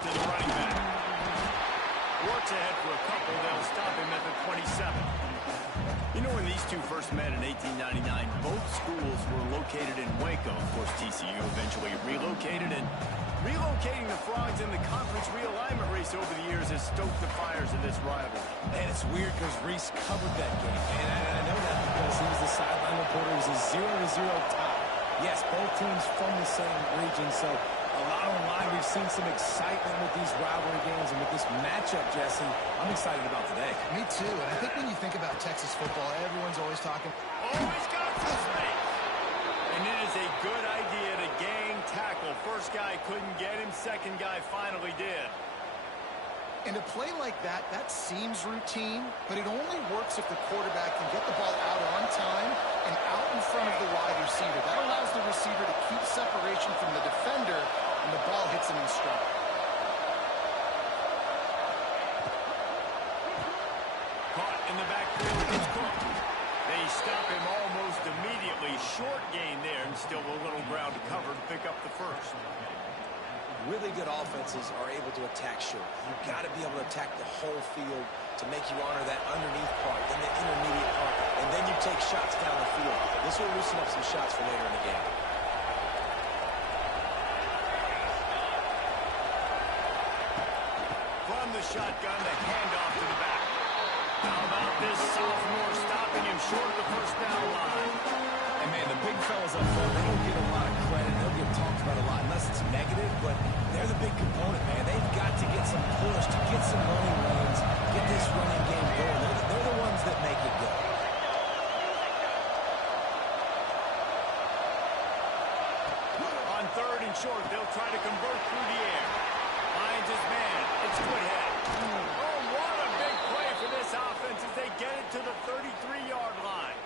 to the running back. Works ahead for a couple. They'll stop him at the 27. You know, when these two first met in 1899, both schools were located in Waco. Of course, TCU eventually relocated, and relocating the Frogs in the conference realignment race over the years has stoked the fires of this rivalry. And it's weird because Reese covered that game. And I know that because he was the sideline reporter. It was a 0-0 tie. Yes, both teams from the same region, so a lot on the line. We've seen some excitement with these rivalry games, and with this matchup, Jesse, I'm excited about today. Me too, and I think when you think about Texas football, everyone's always talking. Always got the space. And it is a good idea to gang tackle. First guy couldn't get him, second guy finally did. And a play like that, that seems routine, but it only works if the quarterback can get the ball out on time and out in front of the wide receiver. That allows the receiver to keep separation from the defender, and the ball hits him in stride. Caught in the backfield, it's Cook. They stop him almost immediately. Short gain there, and still a little ground to cover to pick up the first. Really good offenses are able to attack short. You've got to be able to attack the whole field to make you honor that underneath part, then the intermediate part, and then you take shots down the field. This will loosen up some shots for later in the game. From the shotgun, the handoff to the back. How about this sophomore stopping him short of the first down line? And man, the big fellas up front, they don't get a lot of credit. They don't get talked about a lot unless it's negative, but they're the big component, man. They've got to get some push, to get some running lanes, get this running game going. They're the ones that make it go. On third and short, they'll try to convert through the air. Finds his man. It's Woodhead. Oh, what a big play for this offense as they get it to the 33-yard line.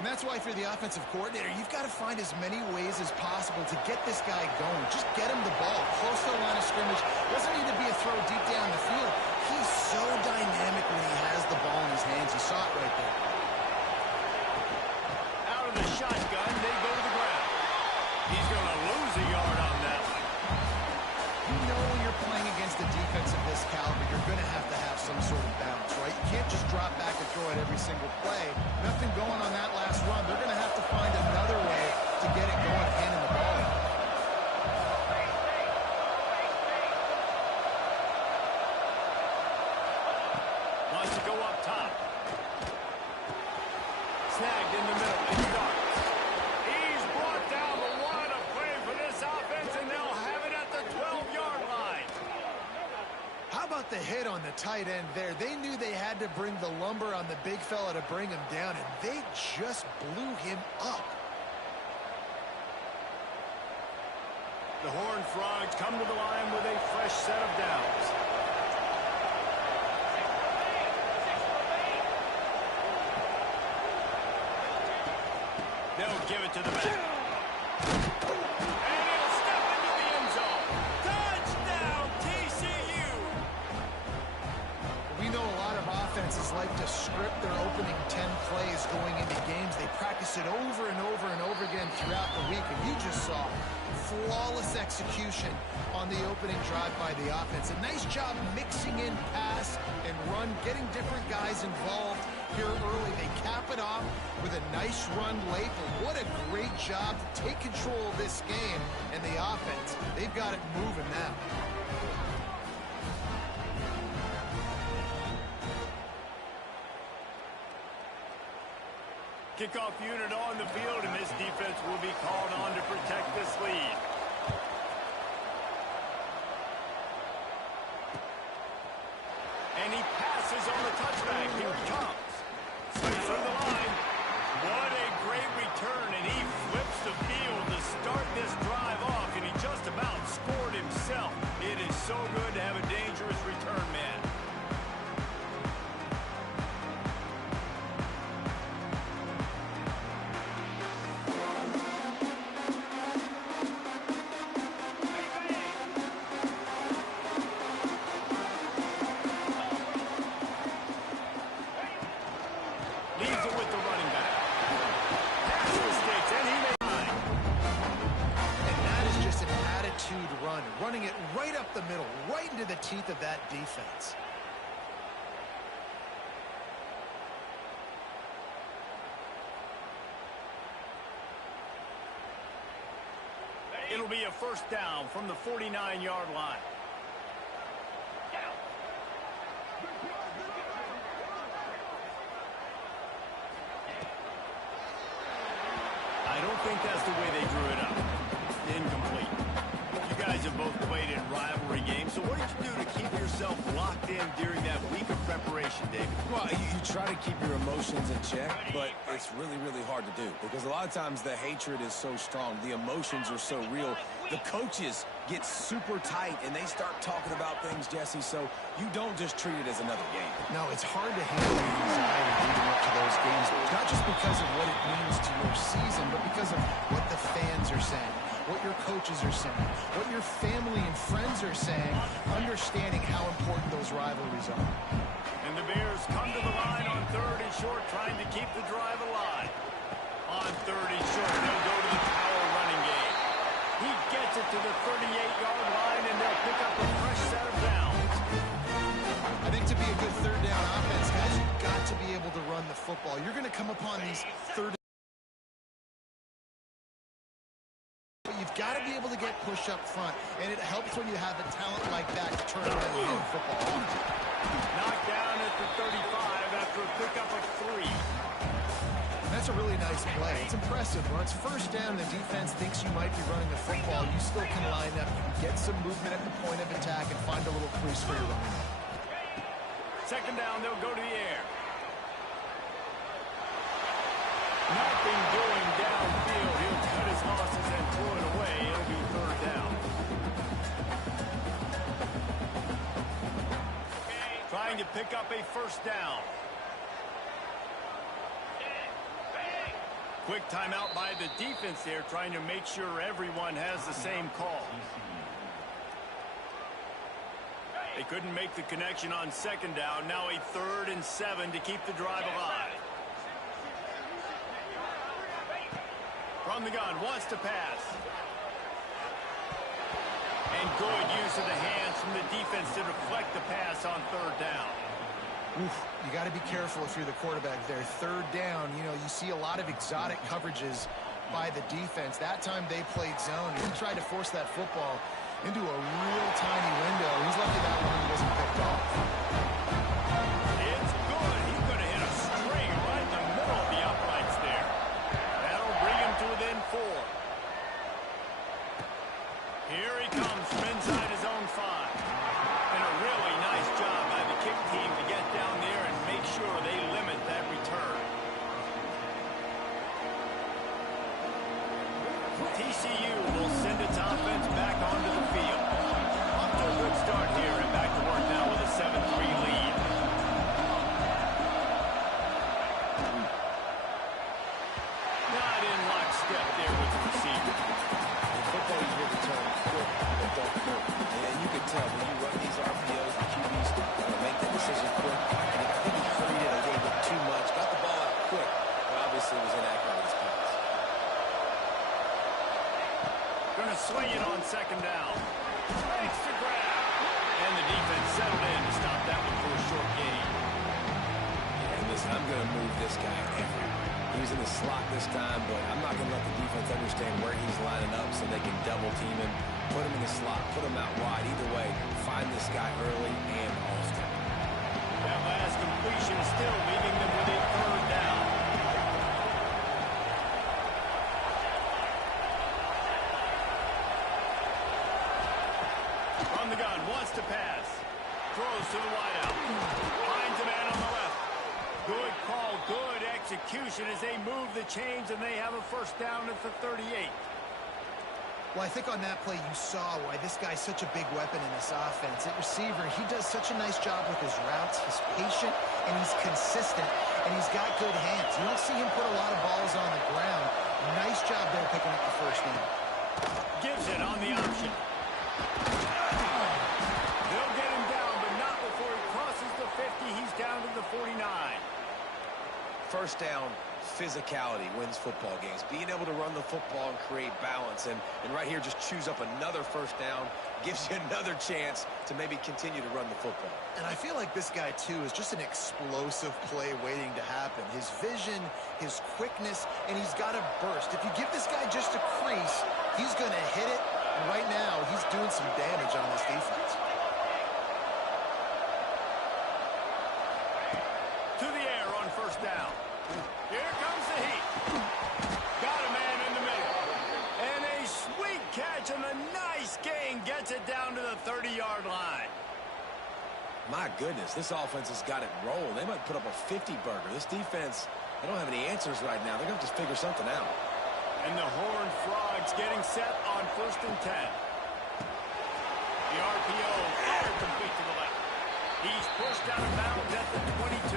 And that's why, if you're the offensive coordinator, you've got to find as many ways as possible to get this guy going. Just get him the ball close to the line of scrimmage. Doesn't need to be a throw deep down the field. He's so dynamic when he has the ball in his hands. You saw it right there. Out of the shotgun, they go to the ground. He's going to lose a yard on that one. You know when you're playing against a defense of this caliber, you're going to have some sort of balance, right? You can't just drop back and throw it every single play. Nothing going on that last run. They're going to have to find another way to get it going, handing the ball. Wants to go up top. Snagged in the middle. It's dark. He's brought down, but what a play for this offense, and they'll have it at the 12-yard line. How about the hit on the tight end there? They knew they had to bring the lumber on the big fella to bring him down, and they just blew him up. The Horned Frogs come to the line with a fresh set of downs. They'll give it to the back. And he'll step into the end zone. Touchdown, TCU! We know a lot of offenses like to script their opening 10 plays going into games. They practice it over and over and over again throughout the week, and you just saw flawless execution on the opening drive by the offense. A nice job mixing in pass and run, getting different guys involved here early. They cap it off with a nice run late, but what a great job to take control of this game. And the offense, they've got it moving now. Kickoff unit on the field, and this defense will be called on to protect this lead. And he passes on the touchback. Here he comes. Slips through the line. What a great return, and he flips the field to start this drive off, and he just about scored himself. It is so good to have a dangerous return man. Leaves it with the running back. Pass mistakes, and he may line. And that is just an attitude run. run, running it right up the middle, right into the teeth of that defense. It'll be a first down from the 49-yard line. I don't think that's the way they drew it up. Incomplete. You guys have both played in rivalry games, so what did you do to keep yourself locked in during that week of preparation, David? Well, you try to keep your emotions in check, but it's really, really hard to do because a lot of times the hatred is so strong. The emotions are so real. The coaches get super tight, and they start talking about things, Jesse, so you don't just treat it as another game. No, it's hard to handle the anxiety leading up to those games, not just because of what it means to your season, but because of what the fans are saying, what your coaches are saying, what your family and friends are saying, understanding how important those rivalries are. And the Bears come to the line on 3rd and short, trying to keep the drive alive. On 3rd and short, they'll go to the power running game. He gets it to the 38-yard line, and they'll pick up a fresh set of downs. I think to be a good third down offense, guys, you've got to be able to run the football. You're going to come upon these third. But you've got to be able to get push up front, and it helps when you have a talent like that to turn around and hand football. Knocked down at the 35 after a pickup of 3. That's a really nice play. It's impressive. When it's first down, the defense thinks you might be running the football. You still can line up, you can get some movement at the point of attack and find a little crease for your running. 2nd down, they'll go to the air. Nothing doing downfield. He'll cut his losses and throw it away. It'll be 3rd down. Trying to pick up a first down. Quick timeout by the defense there, trying to make sure everyone has the same call. They couldn't make the connection on 2nd down. Now a 3rd and 7 to keep the drive alive. From the gun, wants to pass. And good use of the hands from the defense to deflect the pass on 3rd down. Oof, you got to be careful if you're the quarterback there. 3rd down, you know, you see a lot of exotic coverages by the defense. That time they played zone. He tried to force that football into a real tiny window. He's lucky that one wasn't picked off. It's good. He's going to hit a string right in the middle of the uprights there. That'll bring him to within 4. Here he comes from inside his own 5. And a really nice job by the kick team to get down there and make sure they limit that return. TCU will send its offense back onto the field. Off to a good start here and back to work now with a 7-3 lead. Not in lockstep there with the receiver. The football is really turned quick, but don't hurt. And you can tell when you run these RPOs, the QBs make the decision quick. And I think he hurried it a little bit too much. Got the ball out quick, but obviously was inaccurate in his pass. Going to swing it on 2nd down. Makes the grab. And the defense settled in to stop that one for a short gain. And listen, I'm going to move this guy everywhere. He was in the slot this time, but I'm not going to let the defense understand where he's lining up so they can double team him, put him in the slot, put him out wide. Either way, find this guy early and often. That last completion still leaving them with a 3rd down. From the gun, wants to pass. Throws to the wideout. Finds a man on the left. Good call, good execution as they move the chains and they have a first down at the 38. Well, I think on that play you saw why this guy's such a big weapon in this offense. At receiver, he does such a nice job with his routes. He's patient, and he's consistent, and he's got good hands. You don't see him put a lot of balls on the ground. Nice job there picking up the first down. Gives it on the option. They'll get him down, but not before he crosses the 50. He's down to the 49. first down physicality wins football games. Being able to run the football and create balance. And right here, just choose up another first down. Gives you another chance to maybe continue to run the football. And I feel like this guy, too, is just an explosive play waiting to happen. His vision, his quickness, and he's got a burst. If you give this guy just a crease, he's going to hit it. And right now, he's doing some damage on this defense. To the air on first down. Here comes the heat. Got a man in the middle. And a sweet catch and a nice gain gets it down to the 30-yard line. My goodness, this offense has got it rolling. They might put up a 50-burger. This defense, they don't have any answers right now. They're going to have to figure something out. And the Horned Frogs getting set on 1st and 10. The RPO, air complete to the left. He's pushed out of bounds at the 22.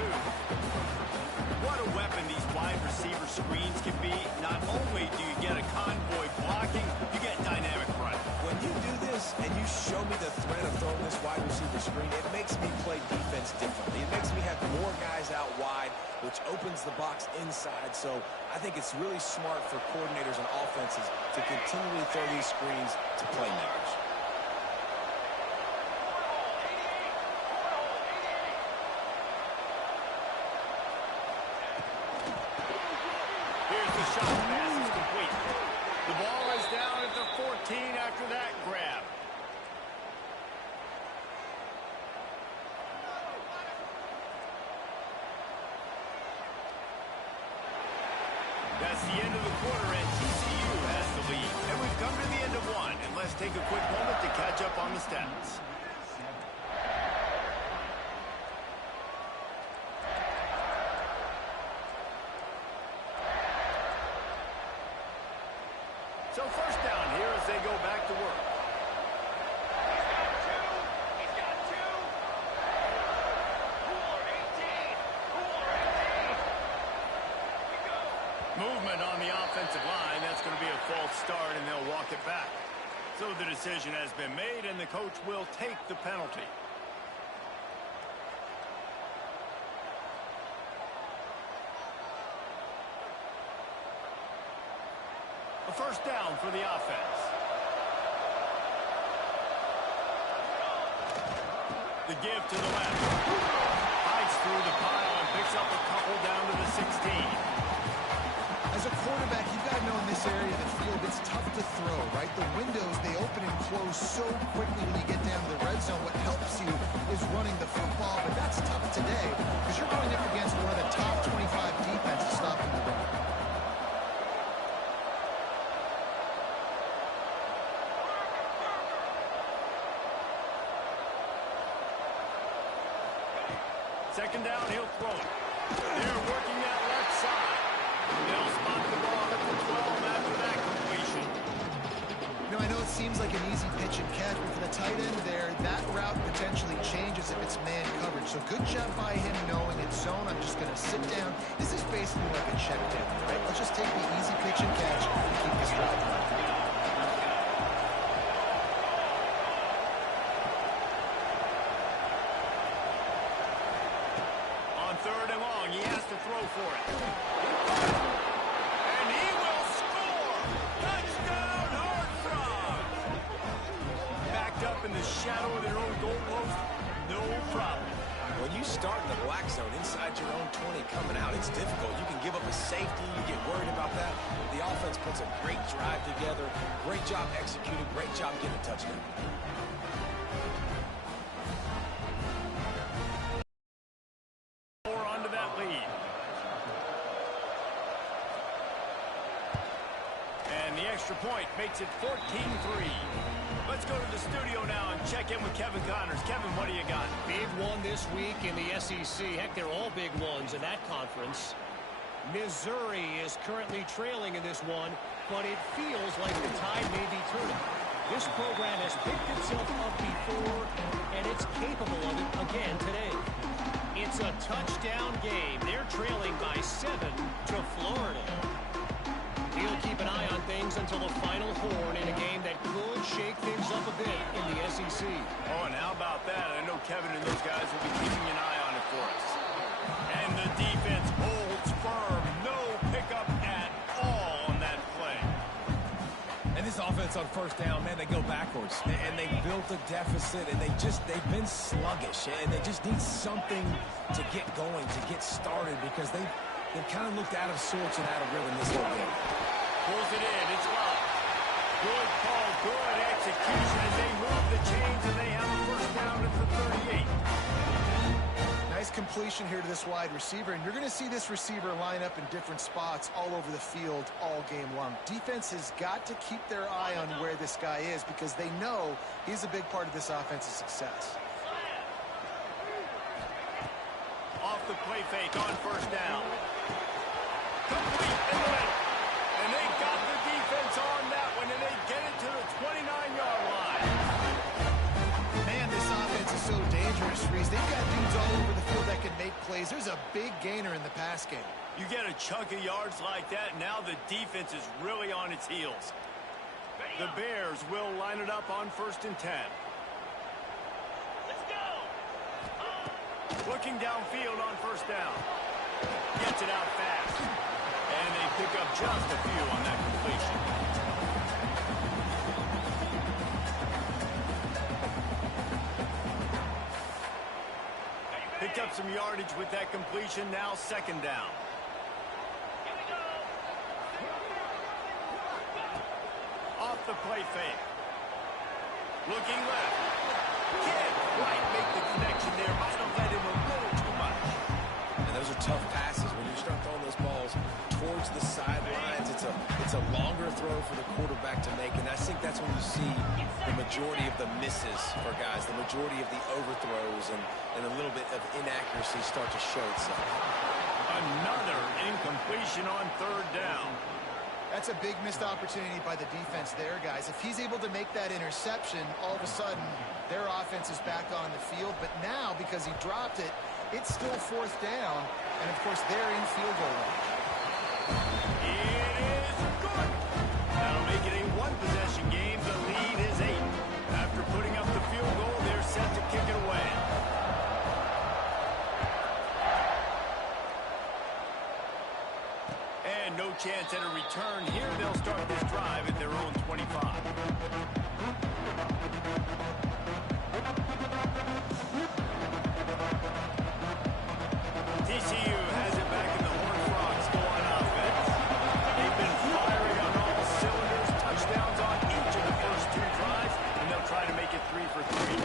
What a weapon these wide receiver screens can be. Not only do you get a convoy blocking, you get dynamic running. When you do this and you show me the threat of throwing this wide receiver screen, it makes me play defense differently. It makes me have more guys out wide, which opens the box inside. So I think it's really smart for coordinators and offenses to continually throw these screens to playmakers. Here's the shot. Pass is complete. The ball is down at the 14 after that grab. That's the end of the quarter, and TCU has the lead. And we've come to the end of one. And let's take a quick moment to catch up on the stats. So first down here as they go back to work. He's got two. Cooler 18. Cooler 18. We go. Movement on the offensive line. That's going to be a false start, and they'll walk it back. So the decision has been made, and the coach will take the penalty. A first down for the offense. The give to the left. Hides through the pile and picks up a couple down to the 16. As a quarterback, you've got to know in this area of the field, it's tough to throw, right? The windows, they open and close so quickly when you get down to the red zone. What helps you is running the football, but that's tough today because you're going up against one of the top 25 defenses stopping the run. Second down, he'll throw it. They're working that left side. They'll spot the ball at the 12 after that completion. Now, I know it seems like an easy pitch and catch, but for the tight end there, that route potentially changes if it's man coverage. So good job by him knowing it's zone. I'm just going to sit down. This is basically like a check down, right? Let's just take the easy pitch and catch and keep this route running. Third and long, he has to throw for it. And he will score! Touchdown, Horned Frogs! Backed up in the shadow of their own goal post, no problem. When you start in the black zone inside your own 20 coming out, it's difficult. You can give up a safety. You get worried about that. The offense puts a great drive together. Great job executing. Great job getting a touchdown. Extra point makes it 14-3. Let's go to the studio now and check in with Kevin Connors. Kevin, what do you got? Big one this week in the SEC. Heck, they're all big ones in that conference. Missouri is currently trailing in this one, but it feels like the tide may be turning. This program has picked itself up before, and it's capable of it again today. It's a touchdown game. They're trailing by 7 to Florida. He'll keep an eye on things until the final horn in a game that could shake things up a bit in the SEC. Oh, and how about that? I know Kevin and those guys will be keeping an eye on it for us. And the defense holds firm on first down, man, they go backwards. And they built a deficit, and they've been sluggish. And they just need something to get going, to get started, because they've kind of looked out of sorts and out of rhythm this whole game. Pulls it in. It's locked. Good call, good execution as they move the chains, and they have a first down at the 38. Nice completion here to this wide receiver, and you're going to see this receiver line up in different spots all over the field all game long. Defense has got to keep their eye on where this guy is because they know he's a big part of this offense's success. Off the play fake on first down. Complete in the middle. And they got the defense on that one, and they get it to the 29-yard line. Man, this offense is so dangerous, Reese. They've got dudes all over the field that can make plays. There's a big gainer in the pass game. You get a chunk of yards like that, now the defense is really on its heels. The Bears will line it up on 1st and 10. Let's go. Looking downfield on first down. Gets it out fast. And they pick up just a few on that completion. Picked up some yardage with that completion. Now 2nd down. Here we go. Off the play fake. Looking left. Can't quite make the connection there. Might have led him a little too much. And those are tough passes. When you start throwing those balls towards the sidelines, it's a longer throw for the quarterback to make. And I think that's when you see the majority of the misses for guys, the majority of the overthrows and a little bit of inaccuracy start to show itself. Another incompletion on 3rd down. That's a big missed opportunity by the defense there, guys. If he's able to make that interception, all of a sudden their offense is back on the field. But now, because he dropped it, it's still 4th down. And, of course, they're in field goal range. It is good. That'll make it a one-possession game. The lead is 8. After putting up the field goal, they're set to kick it away. And no chance at a return here. They'll start this drive at their own 25. TCU has it back in the Horned Frogs go on offense. They've been firing on all cylinders, touchdowns on each of the first 2 drives, and they'll try to make it 3 for 3.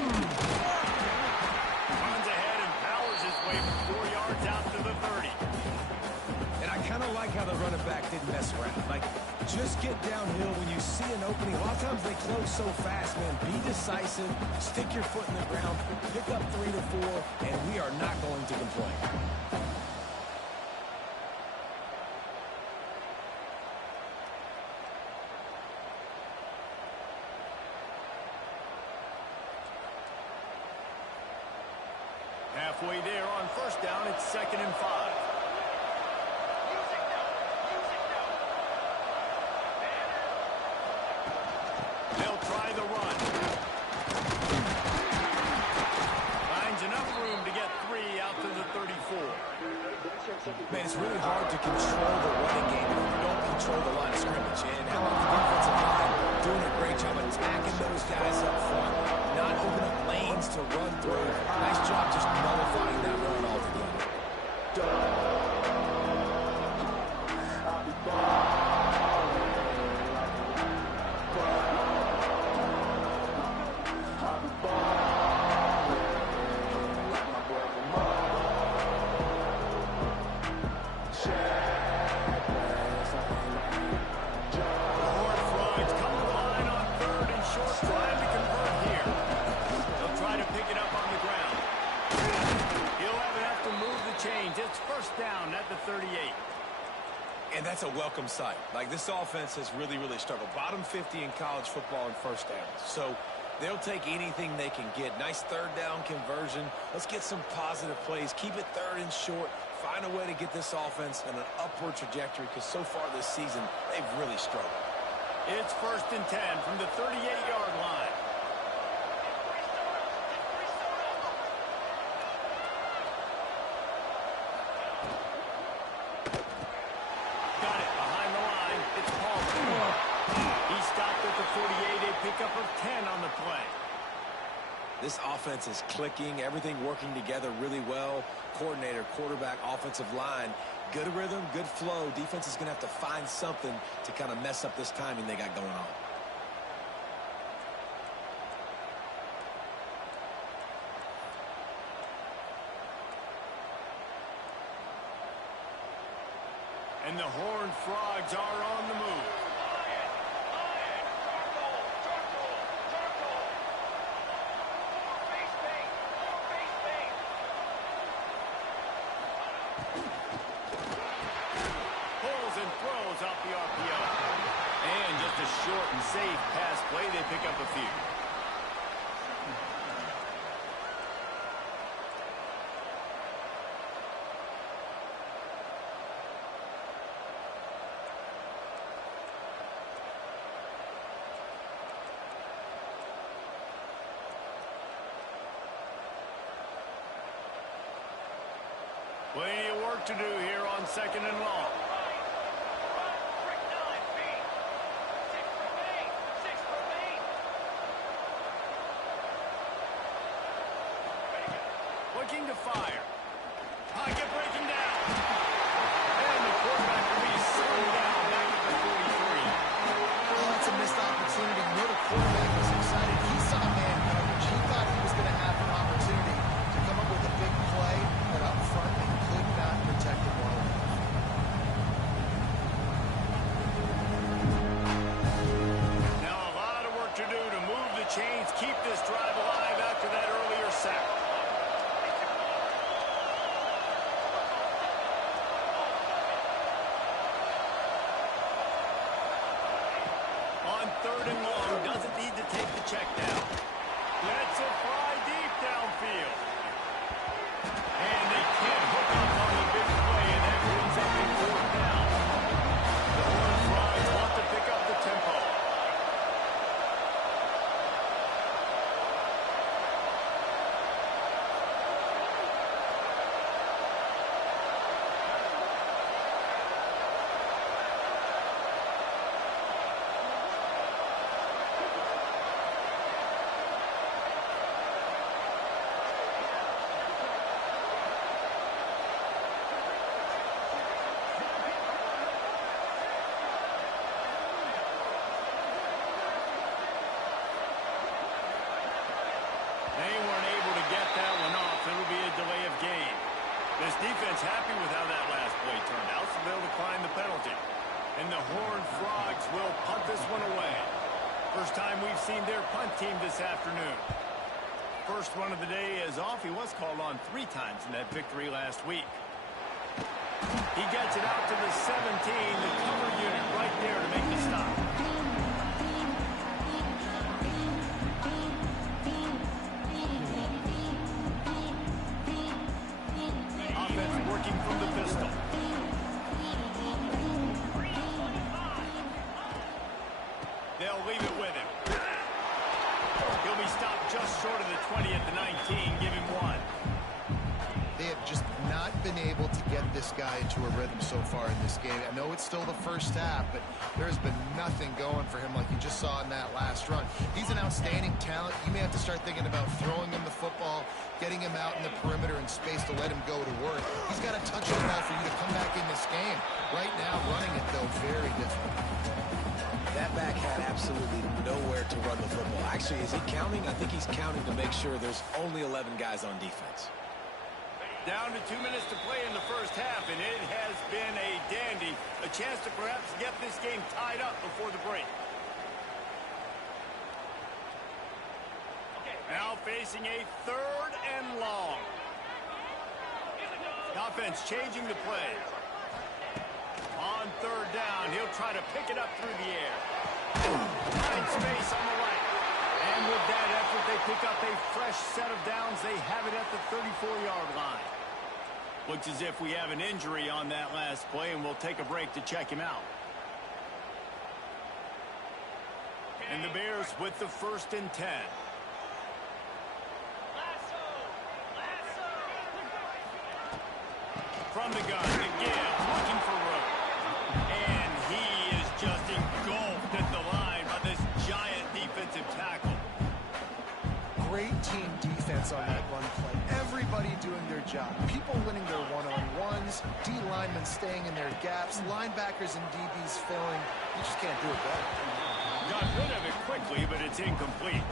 Runs ahead and powers his way for 4 yards out to the 30. And I kind of like how the running back didn't mess around. Like, just get downhill when you see an opening. A lot of times they close so fast, man. Be decisive, stick your foot in the ground, pick up 3 to 4, and we are not going to complain. Halfway there on first down, it's 2nd and 5. They'll try the run. Finds enough room to get 3 out to the 34. Man, it's really hard to control the running game if you don't control the line of scrimmage. And how about the defensive line doing a great job attacking those guys up front, not opening up lanes to run through. Nice job just nullifying that run altogether. It's first down at the 38. And that's a welcome sight. Like, this offense has really, really struggled. Bottom 50 in college football in first downs. So they'll take anything they can get. Nice 3rd down conversion. Let's get some positive plays. Keep it 3rd and short. Find a way to get this offense on an upward trajectory because so far this season, they've really struggled. It's 1st and 10 from the 38-yard line. Got it behind the line. It's Palmer. He stopped at the 48. of 10 on the play. This offense is clicking, everything working together really well. Coordinator, quarterback, offensive line, good rhythm, good flow. Defense is going to have to find something to kind of mess up this timing they got going on. And the Horned Frogs are on the move. Pulls and throws off the RPO. And just a short and safe pass play. They pick up a few. Plenty of work to do here on 2nd and long. Looking to fire. Pocket breaking down. And the quarterback will be slowed down back at the 43. Oh, that's a missed opportunity. You know the quarterback was excited. He saw man coverage. He thought he was going to have an opportunity to come up with a big play, but up front they could not protect the ball. Now a lot of work to do to move the chains, keep this drive alive after that earlier sack. On 3rd and long, doesn't need to take the check down. Lets it fly deep downfield. And they can't hook up on the big play, and that brings up a 4th down. The Horned Frogs want to pick up the tempo. They weren't able to get that one off. It'll be a delay of game. This defense happy with how that last play turned out, so they'll decline the penalty. And the Horned Frogs will punt this one away. First time we've seen their punt team this afternoon. First one of the day is off. He was called on 3 times in that victory last week. He gets it out to the 17, the cover unit right there to make the stop. Offense working from the pistol. They'll leave it with him. He'll be stopped just short of the 20 at the 19. Give him 1. They have just not been able to get this guy into a rhythm so far in this game. I know it's still the first half, but there's been nothing going for him like you just saw in that last run. He's an outstanding talent. You may have to start thinking about throwing him the football, getting him out in the perimeter in space to let him go to work. He's got to touch the ball for you to come back in this game. Right now, running it, though, very difficult. That back had absolutely nowhere to run the football. Actually, is he counting? I think he's counting to make sure there's only 11 guys on defense. Down to 2 minutes to play in the first half, and it has been a dandy. A chance to perhaps get this game tied up before the break. Now facing a 3rd and long. The offense changing the play. On 3rd down, he'll try to pick it up through the air. Find space on the right. And with that effort, they pick up a fresh set of downs. They have it at the 34-yard line. Looks as if we have an injury on that last play, and we'll take a break to check him out. And the Bears with the 1st and 10. From the gun, the give, looking for room. And he is just engulfed at the line by this giant defensive tackle. job. People winning their one-on-ones, D linemen staying in their gaps, linebackers and DBs filling. You just can't do it better. Got rid of it quickly, but it's incomplete.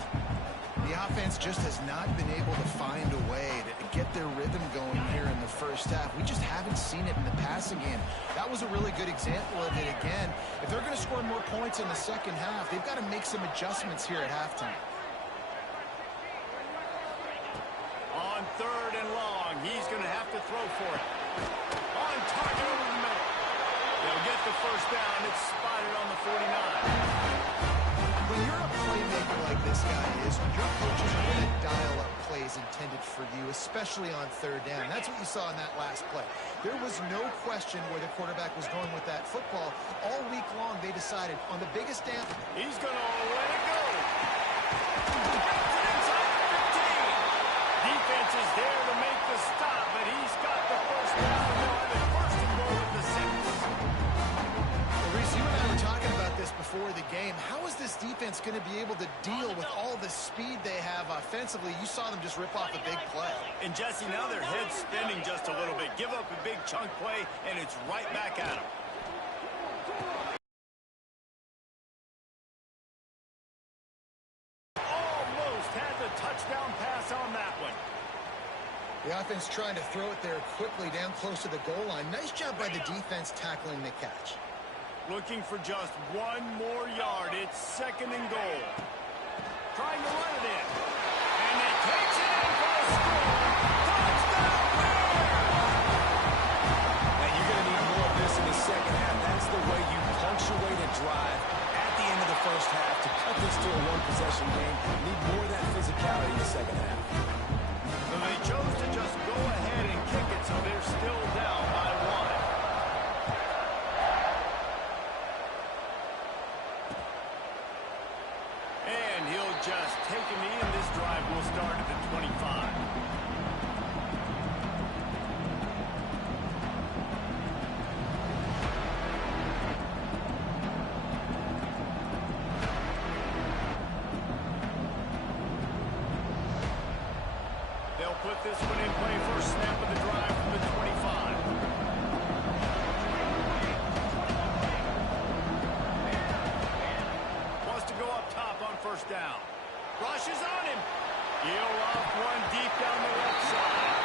The offense just has not been able to find a way to get their rhythm going here in the first half. We just haven't seen it in the passing game. That was a really good example of it again. If they're going to score more points in the second half, they've got to make some adjustments here at halftime. On 3rd and long, he's going to have to throw for it. On target over the middle. They'll get the first down. It's spotted on the 49. When you're a playmaker like this guy is, your coaches are going to dial up plays intended for you, especially on 3rd down. That's what you saw in that last play. There was no question where the quarterback was going with that football. All week long, they decided on the biggest down. He's going to let it go. Inside the 15. Defense is there to make the stop, but he's got the first down. They'll have it first and goal at the 6. Well, Reese, you and I were talking about this before the game. How is this defense going to be able to deal with all the speed they have offensively? You saw them just rip off a big play. And Jesse, now their head's spinning just a little bit. Give up a big chunk play, and it's right back at them. Almost had the touchdown pass on that one. The offense trying to throw it there quickly down close to the goal line. Nice job by the defense tackling the catch. Looking for just one more yard. It's 2nd and goal. Trying to run it in. And he takes it in for a score. Touchdown, Baylor! And you're going to need more of this in the second half. That's the way you punctuate a drive at the end of the first half to cut this to a one-possession game. You need more of that physicality in the second half. So they chose to just go ahead and kick it, so they're still down by 1. And he'll just take a knee, and this drive will start at the 25. They'll put this one in play for a snap of the drive from the 25. Wants to go up top on 1st down. Rushes on him. He'll off one deep down the left side.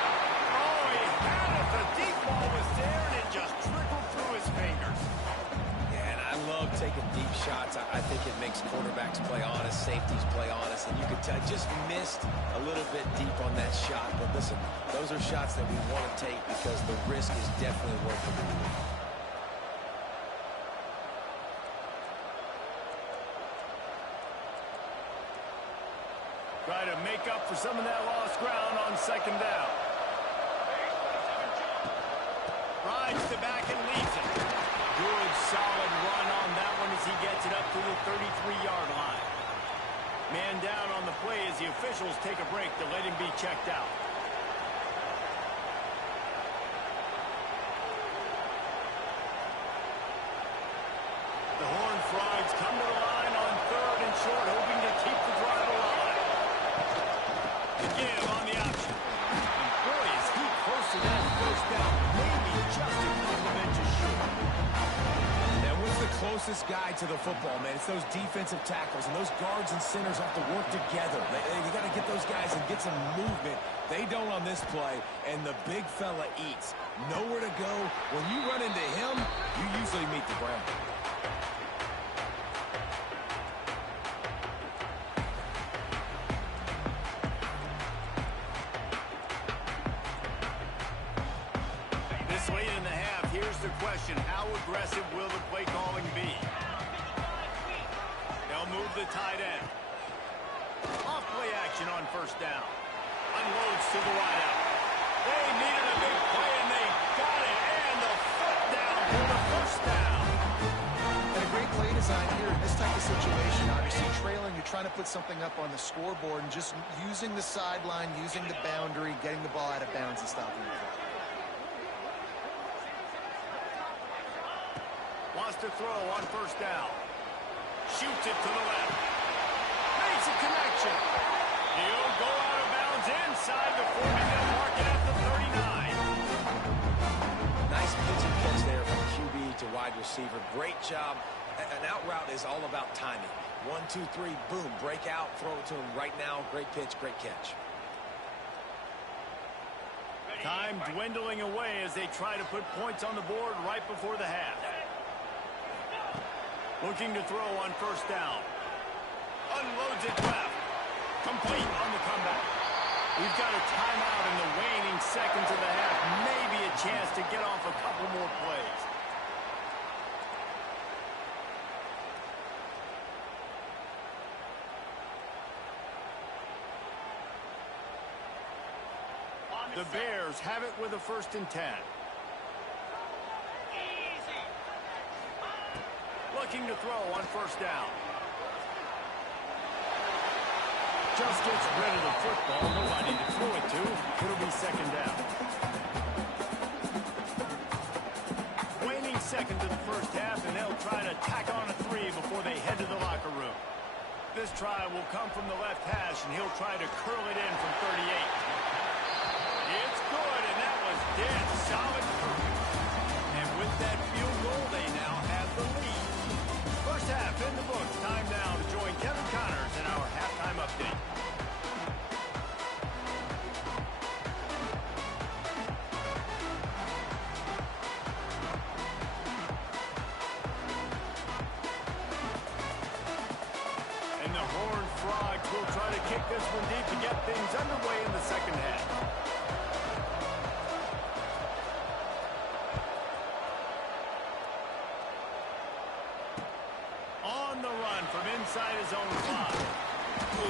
Oh, he had it. The deep ball was there, and it just trickled through his fingers. Yeah, and I love taking deep shots. I think it makes quarterbacks play honest, safeties play honest, and you could tell just missed a little bit deep on that shot. But listen, those are shots that we want to take because the risk is definitely worth the reward. Try to make up for some of that lost ground on 2nd down. Rides the back and leads it. Good, solid run on that one as he gets it up to the 33-yard line. Man down on the play as the officials take a break to let him be checked out. The Horned Frogs come to the line on 3rd and short, hoping to keep the drive alive. Again on the option. And boy, is he close to that first down. Maybe just a couple inches short. Now, what's the closest guy to the football, man? It's those defensive tackles, and those guards and centers have to work together. They got to get those guys and get some movement. They don't on this play, and the big fella eats. Nowhere to go. When you run into him, you usually meet the ground. This late in the half, here's the question. How aggressive will the play calling be? They'll move the tight end. Off play action on 1st down. Unloads to the wideout. They needed a big play, and they got it. And the foot down for the 1st down. And a great play design here in this type of situation. Obviously trailing, you're trying to put something up on the scoreboard and just using the sideline, using the boundary, getting the ball out of bounds and stopping the clock. Wants to throw on 1st down. Shoots it to the left. Makes a connection. He'll go out of bounds inside the 40. They'll mark it at the 39. receiver. Great job. An out route is all about timing. 1, 2, 3, boom, break out, throw it to him right now. Great pitch, great catch. Time dwindling away as they try to put points on the board right before the half. Looking to throw on first down. Unloads it left. Complete on the comeback. We've got a timeout in the waning seconds of the half. Maybe a chance to get off a couple more plays. The Bears have it with a 1st and 10. Looking to throw on first down. Just gets rid of the football. Nobody to throw it to. It'll be 2nd down. Waning seconds of the first half, and they'll try to tack on a 3 before they head to the locker room. This try will come from the left hash, and he'll try to curl it in from 38. It's good, and that was dead solid. And with that field goal, they now have the lead. First half in the books. Time now to join Kevin Connors in our halftime update. And the Horned Frogs will try to kick this one deep to get things underway in the second half. From inside his own 5.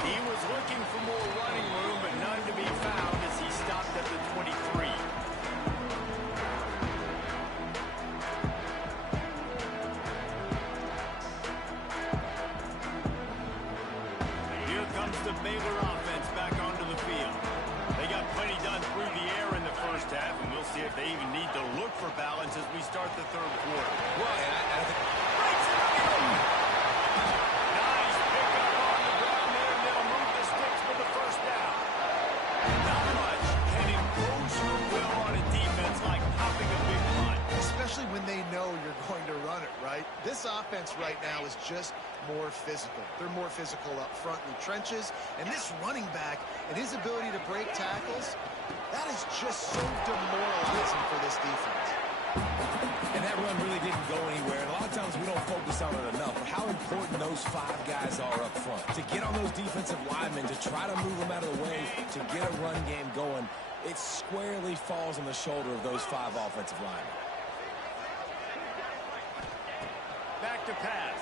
He was looking for more running room, but none to be found as he stopped at the 23. Here comes the Baylor offense back onto the field. They got plenty done through the air in the first half, and we'll see if they even need to look for balance as we start the 3rd quarter. Well, and I think... Breaks it up. Nice pick up on the ground there, and they'll move the sticks for the 1st down. Not much can impose your will on a defense like popping a big run. Especially when they know you're going to run it, right? This offense right now is just more physical. They're more physical up front in the trenches. And this running back and his ability to break tackles, that is just so demoralizing for this defense. And that run really didn't go anywhere. And a lot of times we don't focus on it enough. But how important those 5 guys are up front. To get on those defensive linemen, to try to move them out of the way, to get a run game going, it squarely falls on the shoulder of those 5 offensive linemen. Back to pass.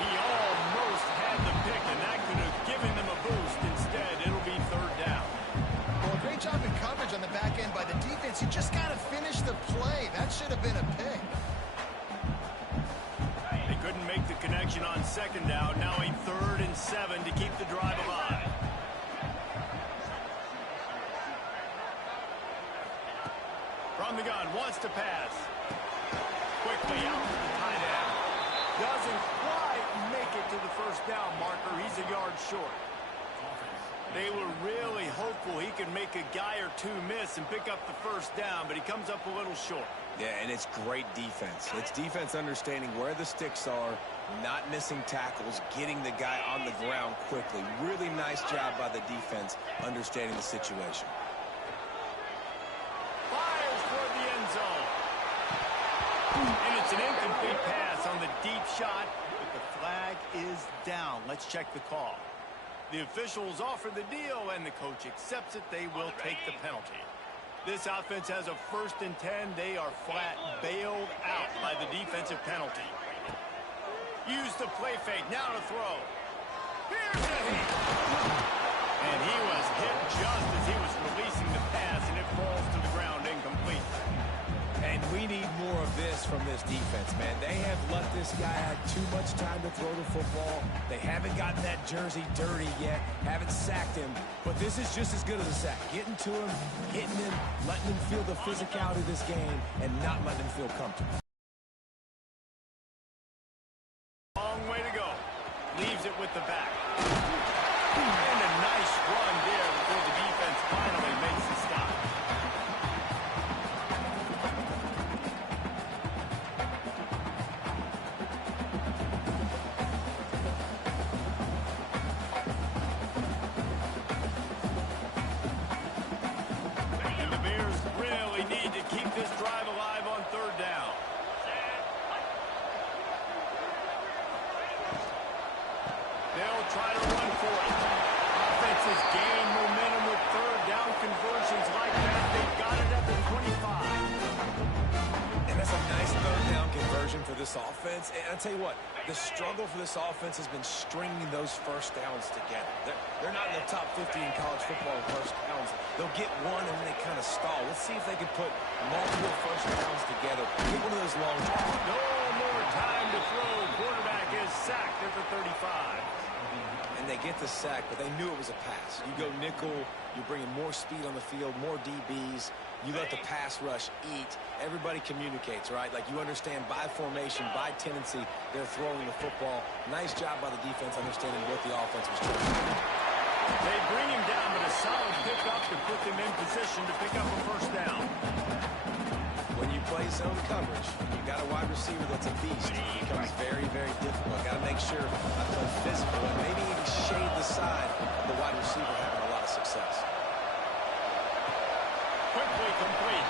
He almost had the pick, and that could have given them a boost. Instead, it'll be 3rd down. Well, a great job in coverage on the back end by the defense. You just got to finish the play. That should have been a pick. They couldn't make the connection on 2nd down. Now a 3rd and 7 to keep the drive alive. From the gun, wants to pass. Quickly out to the tight end. Doesn't quite make it to the 1st down marker. He's a yard short. They were really hopeful he could make a guy or 2 miss and pick up the 1st down, but he comes up a little short. Yeah, and it's great defense. It's defense understanding where the sticks are, not missing tackles, getting the guy on the ground quickly. Really nice job by the defense understanding the situation. Fires toward the end zone. And it's an incomplete pass on the deep shot, but the flag is down. Let's check the call. The officials offer the deal, and the coach accepts it. They will take the penalty. This offense has a 1st and 10. They are flat bailed out by the defensive penalty. Use the play fake. Now to throw. Here's the hit. And he was hit just as he was releasing the pass, and it falls to the ground incomplete. And we need more of this from this defense, man. They have let this guy have too much time to throw the football. They haven't gotten that jersey dirty yet, haven't sacked him. But this is just as good as a sack. Getting to him, hitting him, letting him feel the physicality of this game, and not letting him feel comfortable. Long way to go. Leaves it with the back. And a nice run there before the defense finally makes the stop. try to run for it. Offenses gain momentum with third down conversions like that. They've got it at the 25. And that's a nice third down conversion for this offense. And I'll tell you what, the struggle for this offense has been stringing those first downs together. They're not in the top 50 in college football in first downs. They'll get one and then they kind of stall. Let's see if they can put multiple first downs together. Get one of those long drives. No more time to throw. Quarterback is sacked at the 35. And they get the sack, but they knew it was a pass. You go nickel, you're bringing more speed on the field, more DBs. You let the pass rush eat. Everybody communicates, right? Like you understand by formation, by tendency, they're throwing the football. Nice job by the defense understanding what the offense was trying to do. They bring him down, but a solid pickup to put them in position to pick up a first down. When you play zone coverage, you got a wide receiver that's a beast. It becomes very, very difficult. Got to make sure I play physical and maybe even shade the side of the wide receiver having a lot of success. Quickly complete.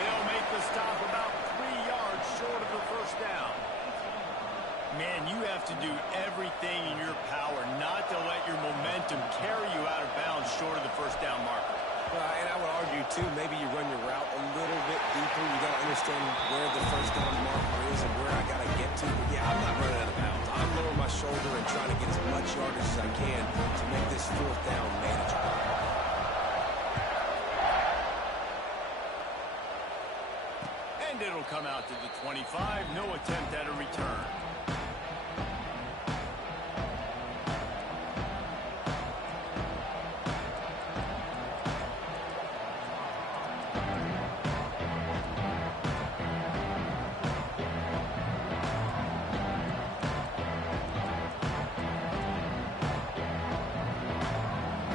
They'll make the stop about 3 yards short of the first down. Man, you have to do everything in your power not to let your momentum carry you out of bounds short of the first down marker. And I would argue, too, maybe you run your route a little bit deeper. You got to understand where the first down marker is and where I got to get to. But, yeah, I'm not running out of bounds. I'm lowering my shoulder and trying to get as much yardage as I can to make this fourth down manageable. And it'll come out to the 25. No attempt at a return.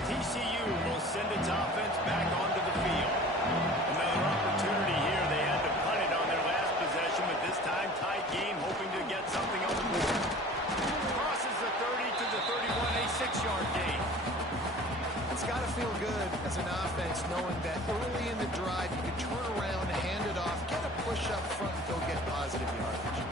TCU will send its offense back onto the field. Another opportunity here. They had to punt it on their last possession, but this time tight game, hoping to get something on the board. Crosses the 30 to the 31, a 6-yard gain. It's got to feel good as an offense knowing that early in the drive you can turn around, hand it off, get a push up front, and go get positive yardage.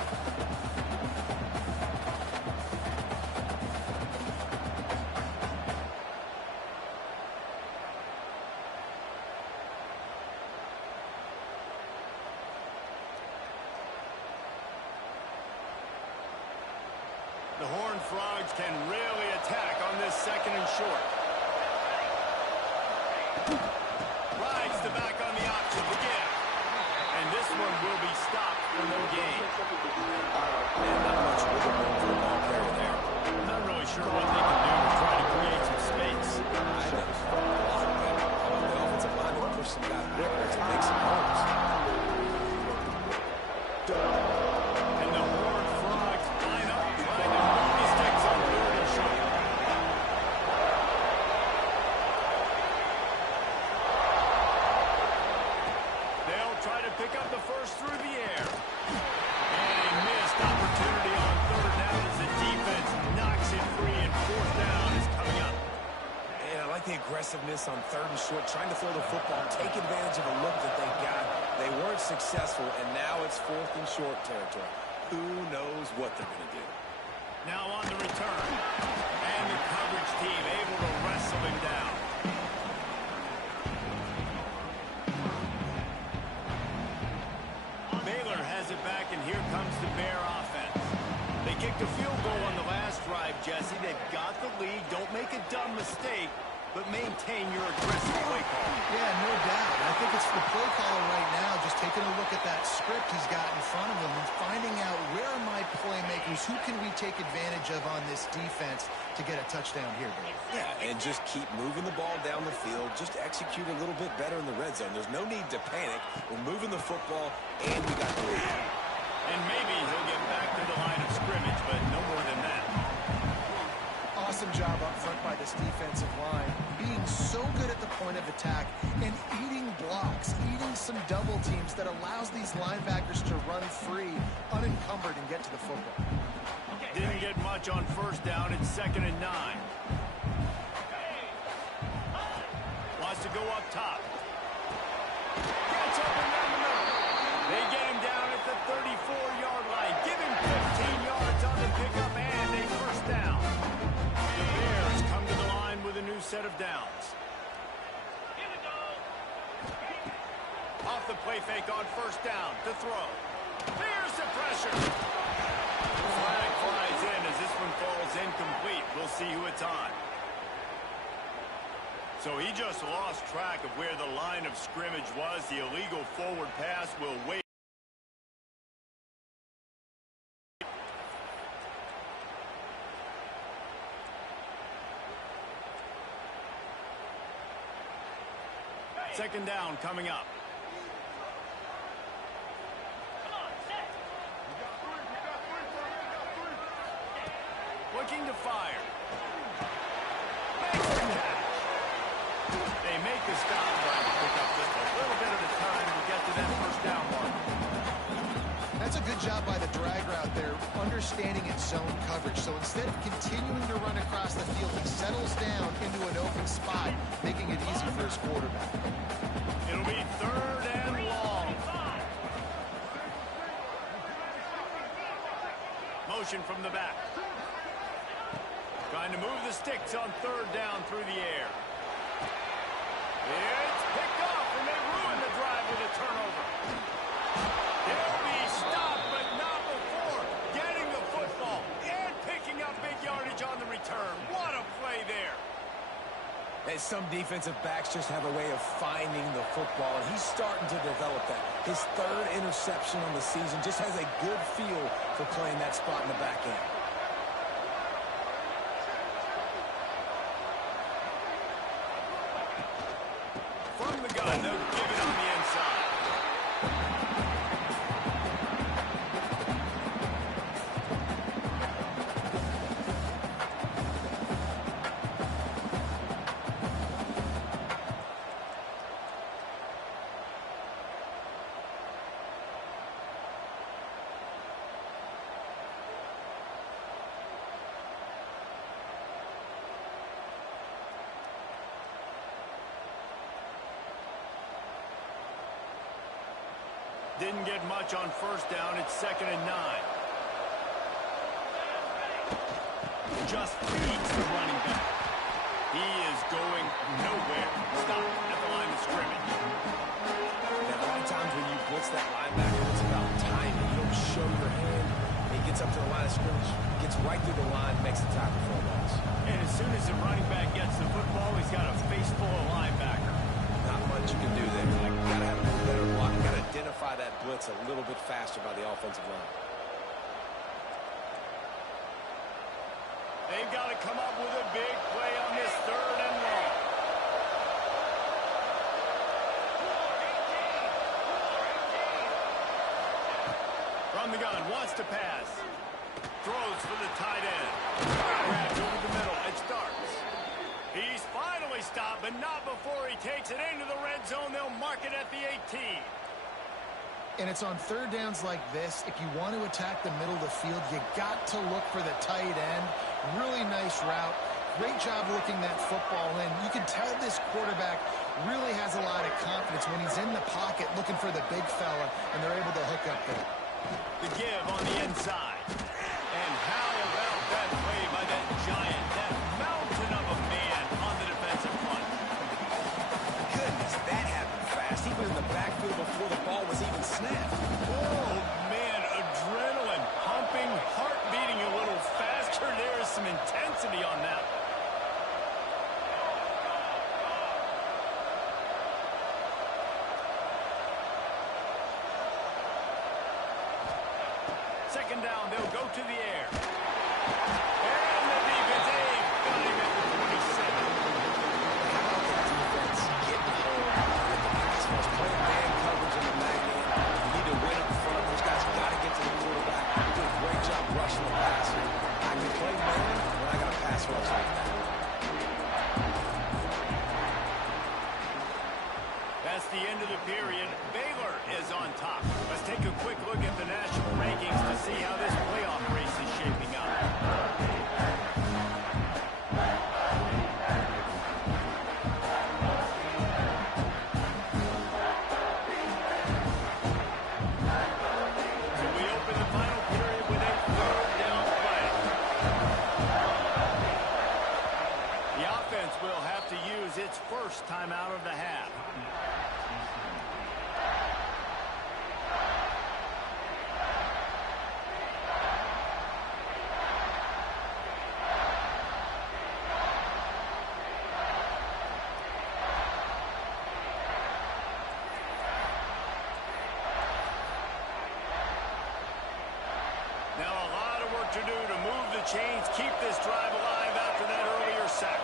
The Horned Frogs can really attack on this second and short. Rides the back on the option to give. And this one will be stopped for no gain. And not much wiggle room for the ball carrier there. I'm not really sure what they can do to try to create some space. I know. The offensive line will push some guys backwards and make some holes. And the Horned Frogs line up, trying to move the sticks on third and short. They'll try to pick up the first through the air. And a missed opportunity on third down as the defense knocks it free, and fourth down is coming up. And I like the aggressiveness on third and short, trying to throw the football, take advantage of a look that they got. They weren't successful, and now it's fourth and short territory. Who knows what they're going to do? Now on the return. And the coverage team able to wrestle him down. Baylor has it back, and here comes the Bear offense. They kicked a field goal on the last drive, Jesse. They've got the lead. Don't make a dumb mistake, but maintain your aggressive play call. Yeah, no doubt. I think it's the play caller right now just taking a look at that script he's got in front of him and finding out where are my playmakers, who can we take advantage of on this defense to get a touchdown here, Dave. Yeah, and just keep moving the ball down the field. Just execute a little bit better in the red zone. There's no need to panic. We're moving the football, and we got the lead. And maybe he'll get back to the line of scrimmage, but no more than that. Awesome job up front by this defensive line, being so good at the point of attack and eating blocks, eating some double teams that allows these linebackers to run free, unencumbered, and get to the football. Didn't get much on first down. It's 2nd and 9. Wants to go up top. Gets up and down the middle. They get him down at the 34-yard line. Give him 15 yards on the pickup and a first down. set of downs. Here we go. Off the play fake on first down to throw. Here's the pressure. Flag flies in as this one falls incomplete. We'll see who it's on. So he just lost track of where the line of scrimmage was. The illegal forward pass will wait. Second down coming up. Come on, set. Looking to fire. Makes the catch. They make the stop, trying to pick up just a little bit at a time to get to that first down mark. That's a good job by the drag route there, understanding its zone coverage. So instead of continuing to run across the field, he settles down into an open spot, making it easy for his quarterback. It'll be third and long. Motion from the back. Trying to move the sticks on third down through the air. It's picked off, and they ruin the drive with a turnover. He'll be stopped, but not before getting the football and picking up big yardage on the return. What a play there. And some defensive backs just have a way of finding the football, and he's starting to develop that. His third interception on the season just has a good feel for playing that spot in the back end. From the gun, they'll give it on the inside. Didn't get much on first down. It's 2nd and 9. Just feeds the running back. He is going nowhere. Stop at the line of scrimmage. And a lot of times when you blitz that linebacker, it's about timing. You don't show your hand. He gets up to the line of scrimmage, gets right through the line, makes the tackle for a loss. And as soon as the running back gets the football, he's got a face full of linebacker. Not much you can do there. You got to have a little better block. You got to identify that blitz a little bit faster by the offensive line. They've got to come up with a big play on this third and long. From the gun, wants to pass. Throws for the tight end. Grabs over the middle. It starts. He's finally stopped, but not before he takes it into the red zone. They'll mark it at the 18. And it's on third downs like this. If you want to attack the middle of the field, you got to look for the tight end. Really nice route. Great job looking that football in. You can tell this quarterback really has a lot of confidence when he's in the pocket looking for the big fella, and they're able to hook up there. The give on the inside. And how about that play by that giant, that mountain of a man on the defensive front? Goodness, that happened fast. He was in the backfield before the ball was even snapped. Oh, man, adrenaline pumping, heart beating a little faster. There is some intensity on that. Second down, they'll go to the air. And the defense, they've got him at the 27. How about that defense getting hold of the pass rush, playing man coverage in the back end. You need to win up front. Those guys got to get to the quarterback. Do a great job rushing the passer. I can play man when I got a pass rush like that. That's the end of the period. Baylor is on top. Let's take a quick look at the national rankings to see how this playoff race is shaping up. So we open the final period with a third down play. The offense will have to do to move the chains, keep this drive alive after that earlier sack.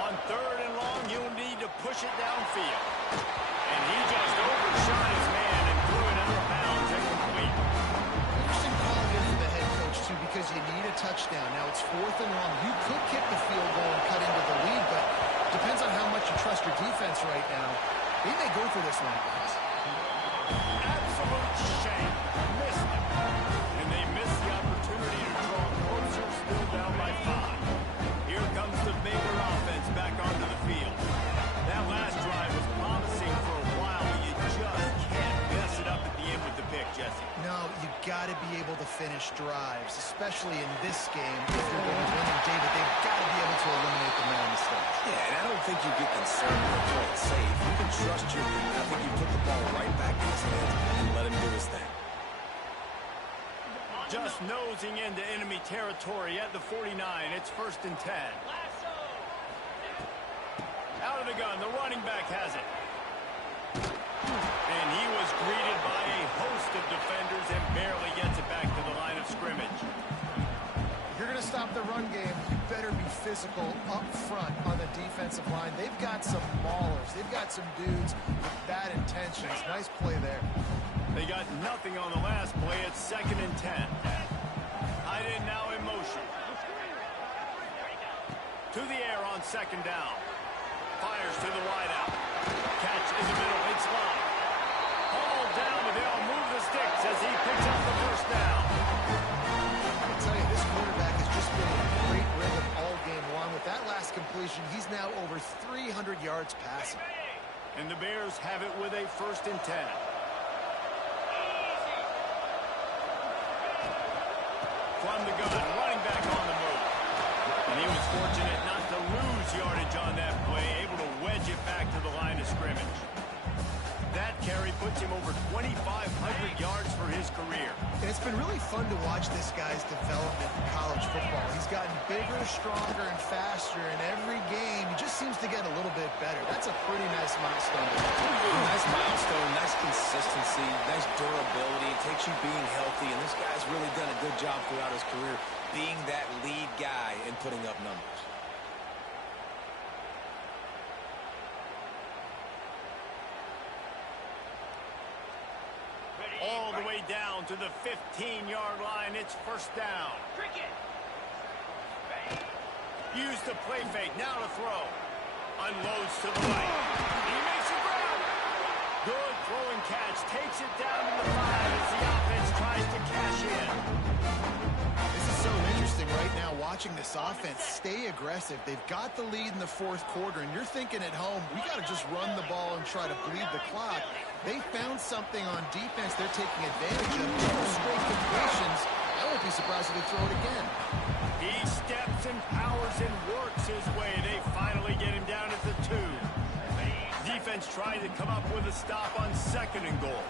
On 3rd and long, you'll need to push it downfield. And he just overshot his man and threw it out of bounds and complete. Interesting call here for the head coach, too, because you need a touchdown. Now it's 4th and long. You could kick the field goal and cut into the lead, but depends on how much you trust your defense right now. They may go for this one, guys. Absolute shame. Missed it. And they missed the opportunity to draw closer, still down by 5. Here comes the Baylor offense back onto the field. That last drive was promising for a while, but you just can't mess it up at the end with the pick, Jesse. No, you got to be able to finish drives, especially in this game. If you're going to win, and David, they've got to be able to eliminate the mental mistakes. Yeah, and I don't think you get concerned with playing safe. You can trust your lead. I think you put the ball right back in his hands and let him do his thing. Just nosing into enemy territory at the 49. It's 1st and 10. Out of the gun, the running back has it. And he was greeted by a host of defenders and barely gets it back to the line of scrimmage. If you're going to stop the run game, you better be physical up front on the defensive line. They've got some maulers. They've got some dudes with bad intentions. Nice play there. They got nothing on the last play. It's 2nd and 10. Tight end now in motion. To the air on 2nd down. Fires to the wideout. Catch in the middle. It's line. Hauled down, but they'll move the sticks as he picks up the 1st down. I'll tell you, this quarterback has just been in great rhythm all game long. With that last completion, he's now over 300 yards passing. And the Bears have it with a 1st and 10. From the gun, running back on the move. And he was fortunate not to lose yardage on that play, able to wedge it back to the line of scrimmage. That carry puts him over 2,500 yards for his career. And it's been really fun to watch this guy's development in college football. He's gotten bigger, stronger, and faster in every game. He just seems to get a little bit better. That's a pretty nice milestone. Nice milestone, nice consistency, nice durability. It takes you being healthy, and this guy's really done a good job throughout his career being that lead guy and putting up numbers. All the way down to the 15-yard line. It's 1st down. Use the play fake. Now to throw. Unloads to the right. He makes a grab. Good throwing catch. Takes it down to the 5 as the offense tries to cash in. This is so interesting right now watching this offense stay aggressive. They've got the lead in the 4th quarter, and you're thinking at home, we got to just run the ball and try to bleed the clock. They found something on defense they're taking advantage of. 2 straight completions. I won't be surprised if they throw it again. He steps and powers and works his way. They finally get him down at the 2. Defense trying to come up with a stop on 2nd and goal.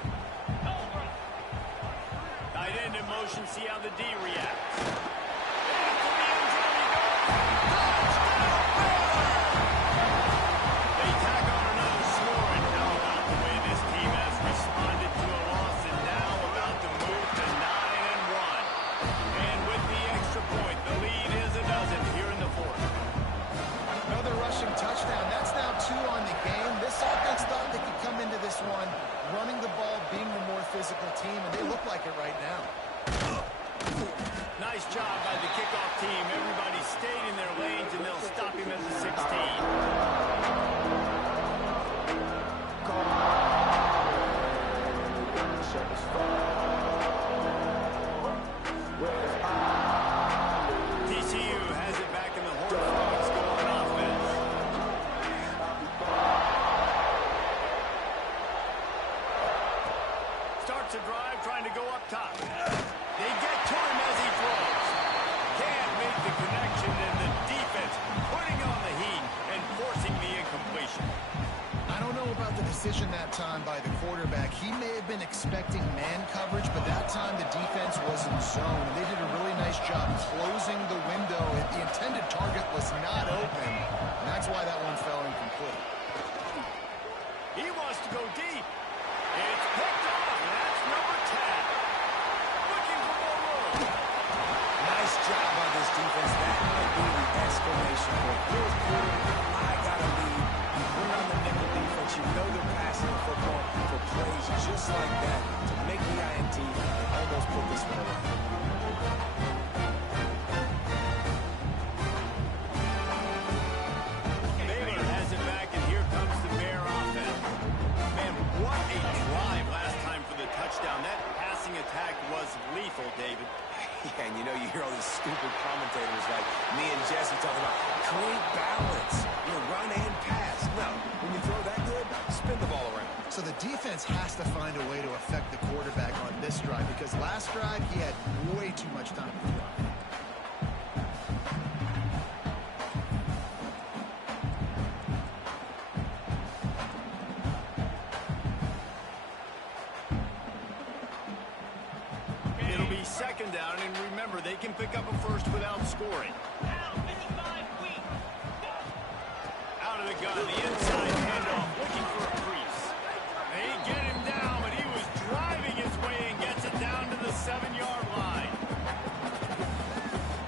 Tight end in motion, see how the D reacts. Into the end zone he goes. They tack on another score, and how about the way this team has responded to a loss and now about to move to 9-1. And with the extra point, the lead is a dozen here in the 4th. Another rushing touchdown. That's now 2 on the game. This offense thought they could come into this one running the ball, being the more physical team, and they look like it right now. Nice job by the kickoff team. Everybody stayed in their lanes, and they'll stop him at the 16. TCU has it back in the Horned Frogs go on offense. Starts a drive trying to go up top. They get to him as he throws. Can't make the connection, and the defense putting on the heat and forcing the incompletion. I don't know about the decision that time by the quarterback. He may have been expecting man coverage, but that time the defense was in zone. They did a really nice job closing the window. The intended target was not open, and that's why that one fell incomplete. He wants to go deep. It's picked off, and that's number 10. Looking for more room. job by this defense. That might be the exclamation point. Fourth quarter, I got a lead. You bring on the nickel defense. You know they're passing the football for plays just like that to make the INT and almost put this one away. Baylor has it back, and here comes the Bear offense. Man, what a drive last time for the touchdown. That passing attack was lethal, David. Yeah, and you know, you hear all these stupid commentators like me and Jesse talking about great balance, run and pass. No, when you throw that good, spin the ball around. So the defense has to find a way to affect the quarterback on this drive because last drive he had way too much time to run. It'll be second down, and remember, they can pick up a first without scoring. Now, 55 feet. Out of the gun, the inside handoff, looking for a crease. They get him down, but he was driving his way and gets it down to the 7-yard line.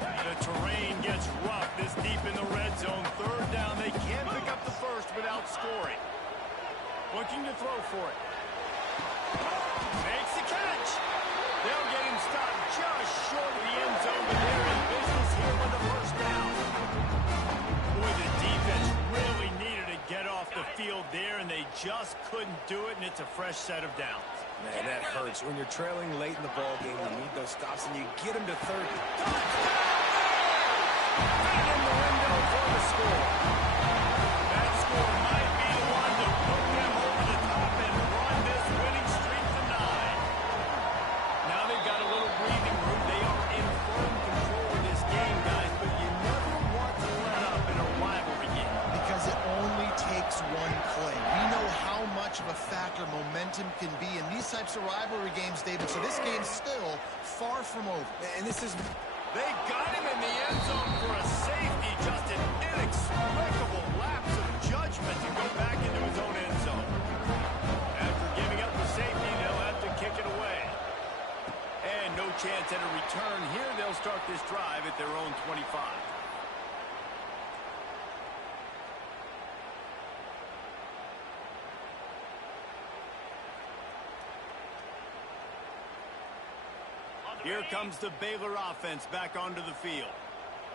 The terrain gets rough this deep in the red zone. Third down, they can't pick up the first without scoring. Looking to throw for it. Makes the catch. They'll get him stopped just short of the end zone, but they're in business here with the first down. Boy, the defense really needed to get off the field there, and they just couldn't do it, and it's a fresh set of downs. Man, that hurts. When you're trailing late in the ball game, you need those stops, and you get them to third. Right in the window for the score. That score might be the one to put them over the top and run this winning streak to 9. Now they've got a little breathing room. They are in firm control of this game, guys, but you never want to let up in a rivalry game. Because it only takes one play. We know how much of a factor momentum can be in these types of rivalry games, David, so this game's still far from over. And this is... They got him in the end zone for a safety, just an inexplicable lapse of judgment to go back into his own end zone. After giving up the safety, they'll have to kick it away. And no chance at a return. Here they'll start this drive at their own 25. Here comes the Baylor offense back onto the field.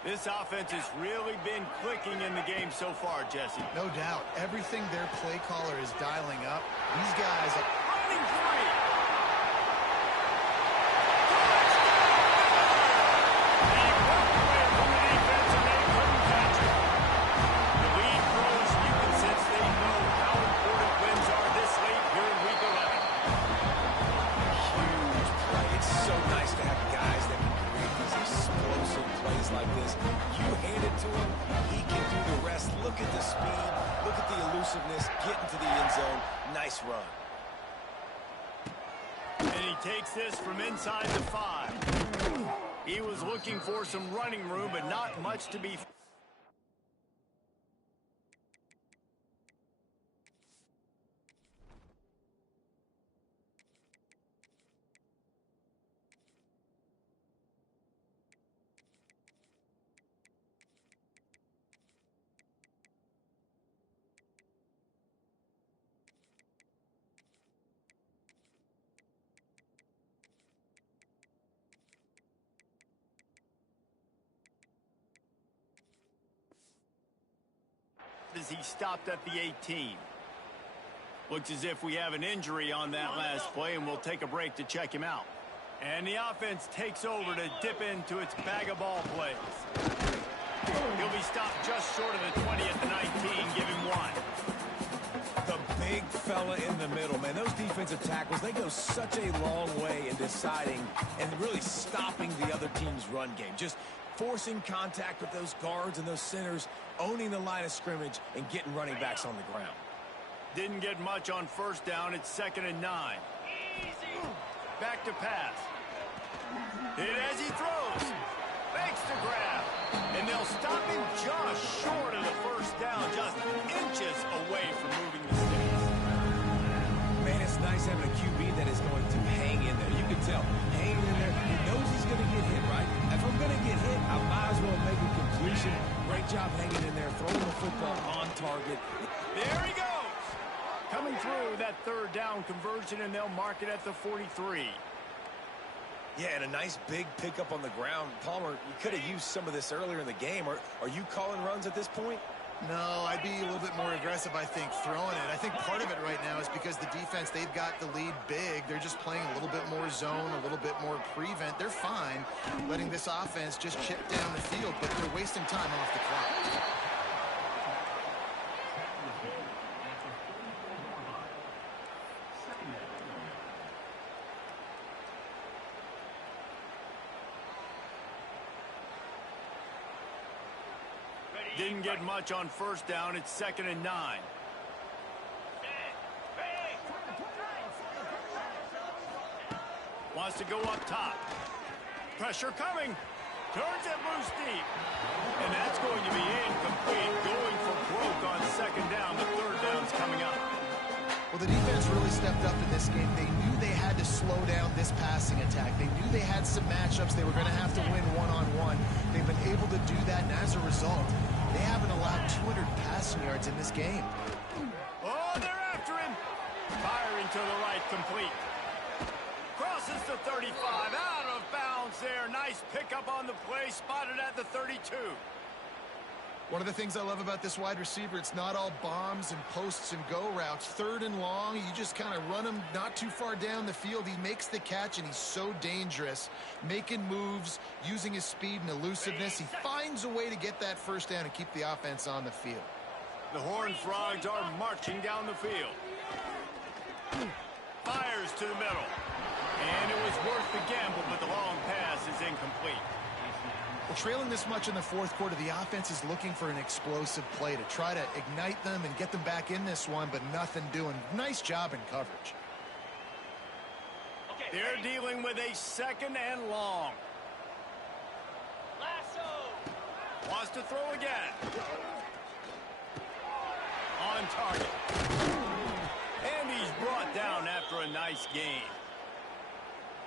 This offense has really been clicking in the game so far, Jesse. No doubt. Everything their play caller is dialing up. These guys are Running free. He broke away from the defense and they couldn't catch him. The lead grows. You can sense they know how important wins are this late here in Week 11. Huge play. It's so nice to have guys that can create these explosive plays like this. You hand it to him, he can do the rest. Look at the speed, look at the elusiveness, get into the end zone. Nice run. And he takes this from inside the 5. He was looking for some running room, but not much to be... as he stopped at the 18. Looks as if we have an injury on that last play, and we'll take a break to check him out. And the offense takes over to dip into its bag of ball plays. He'll be stopped just short of the 20 at the 19. Give him 1. The big fella in the middle, man. Those defensive tackles, they go such a long way in deciding and really stopping the other team's run game. Just forcing contact with those guards and those centers, owning the line of scrimmage, and getting running backs on the ground. Didn't get much on first down. It's 2nd and 9. Back to pass. Hit as he throws. Fakes to grab. And they'll stop him just short of the first down, just inches away from moving the sticks. Man, it's nice having a QB that is going to hang in there. You can tell, hanging in there, he knows he's going to get hit, right? If I'm going to get hit, There he goes. Coming through that third down conversion, and they'll mark it at the 43. Yeah, and a nice big pickup on the ground. Palmer, you could have used some of this earlier in the game. Are you calling runs at this point? No, I'd be a little bit more aggressive, I think, throwing it. I think part of it right now is because the defense, they've got the lead big. They're just playing a little bit more zone, a little bit more prevent. They're fine letting this offense just chip down the field, but they're wasting time off the clock. Didn't get much on first down. It's 2nd and 9. Wants to go up top. Pressure coming. Turns it loose deep. And that's going to be incomplete. Going for broke on 2nd down. The 3rd down's coming up. Well, the defense really stepped up in this game. They knew they had to slow down this passing attack. They knew they had some matchups they were going to have to win one-on-one. They've been able to do that, and as a result, they haven't allowed 200 passing yards in this game. Oh, they're after him. Firing to the right, complete. Crosses the 35, out of bounds there. Nice pickup on the play, spotted at the 32. One of the things I love about this wide receiver, it's not all bombs and posts and go routes. 3rd and long, you just kind of run him not too far down the field. He makes the catch, and he's so dangerous, making moves, using his speed and elusiveness. He finds a way to get that first down and keep the offense on the field. The Horned Frogs are marching down the field. Fires to the middle. And it was worth the gamble, but the long pass is incomplete. Well, trailing this much in the 4th quarter, the offense is looking for an explosive play to try to ignite them and get them back in this one, but nothing doing. Nice job in coverage. They're dealing with a 2nd and long. Wants to throw again. On target. And he's brought down after a nice gain.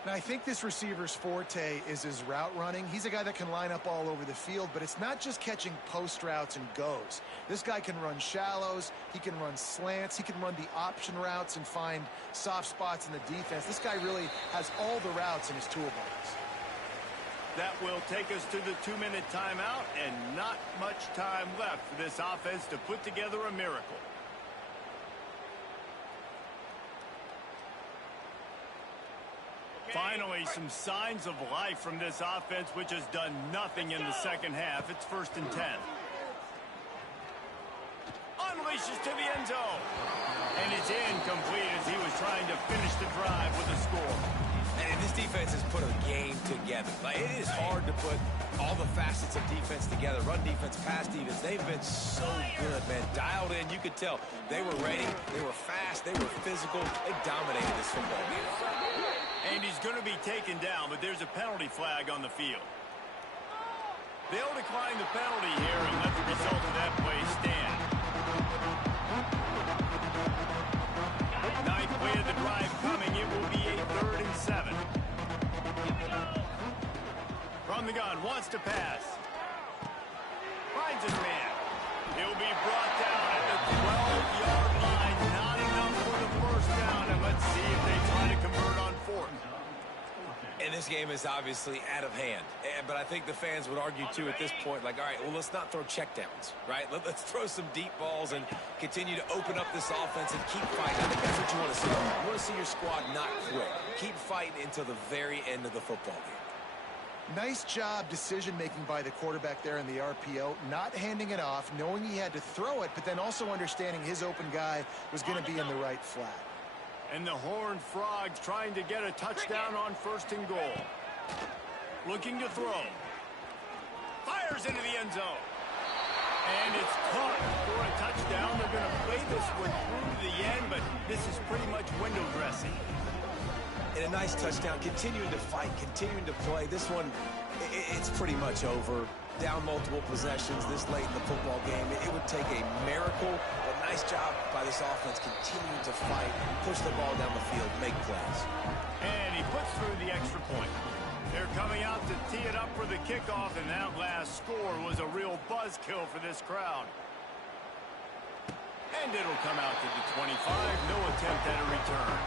Now, I think this receiver's forte is his route running. He's a guy that can line up all over the field, but it's not just catching post routes and goes. This guy can run shallows, he can run slants, he can run the option routes and find soft spots in the defense. This guy really has all the routes in his toolbox. That will take us to the 2-minute timeout, and not much time left for this offense to put together a miracle. Finally, some signs of life from this offense, which has done nothing in the second half. It's 1st and 10. Unleashes to the end zone. And it's incomplete as he was trying to finish the drive with a score. And this defense has put a game together. Like, it is hard to put all the facets of defense together. Run defense, pass defense. They've been so good, man. Dialed in. You could tell they were ready. They were fast. They were physical. They dominated this football game. And he's going to be taken down, but there's a penalty flag on the field. They'll decline the penalty here and let the result of that play stand. Ninth play of the drive coming. It will be a 3rd and 7. From the gun, wants to pass. Finds his man. He'll be brought down at the 12-yard line. Not enough for the first down, and let's see if they try to convert on 4th. And this game is obviously out of hand. But I think the fans would argue, too, at this point, like, all right, well, let's not throw checkdowns, right? Let's throw some deep balls and continue to open up this offense and keep fighting. I think that's what you want to see. You want to see your squad not quit. Keep fighting until the very end of the football game. Nice job decision-making by the quarterback there in the RPO, not handing it off, knowing he had to throw it, but then also understanding his open guy was going to be in the right flat. And the Horned Frogs trying to get a touchdown on 1st and goal. Looking to throw. Fires into the end zone. And it's caught for a touchdown. They're going to play this one through to the end, but this is pretty much window dressing. And a nice touchdown, continuing to fight, continuing to play. This one, it's pretty much over. Down multiple possessions this late in the football game. It would take a miracle, but nice job by this offense continuing to fight, push the ball down the field, make plays. And he puts through the extra point. They're coming out to tee it up for the kickoff, and that last score was a real buzzkill for this crowd. And it'll come out to the 25. No attempt at a return.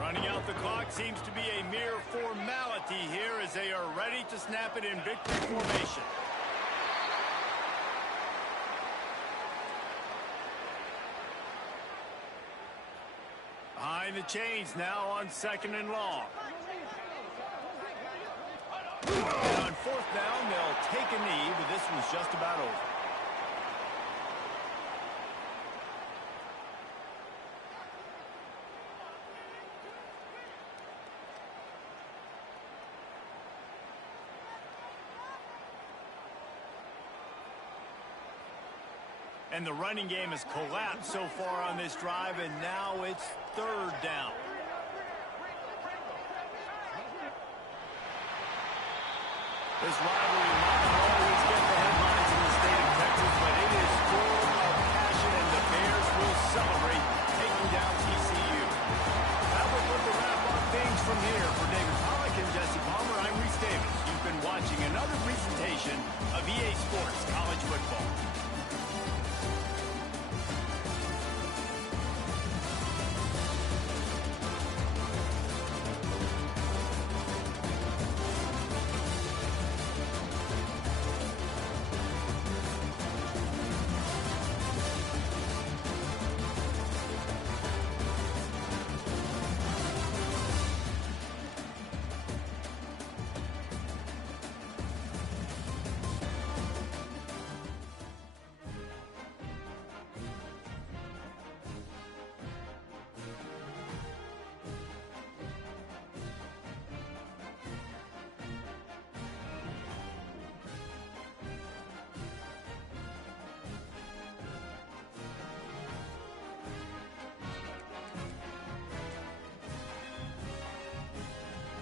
Running out the clock seems to be a mere formality here as they are ready to snap it in victory formation. Behind the chains now on 2nd and long. And on 4th down, they'll take a knee, but this was just about over. And the running game has collapsed so far on this drive, and now it's 3rd down. This rivalry might not always get the headlines in the state of Texas, but it is full of passion, and the Bears will celebrate taking down TCU. That will put the wrap on things from here. For David Pollack and Jesse Palmer, I'm Reese Davis. You've been watching another presentation of EA Sports College Football.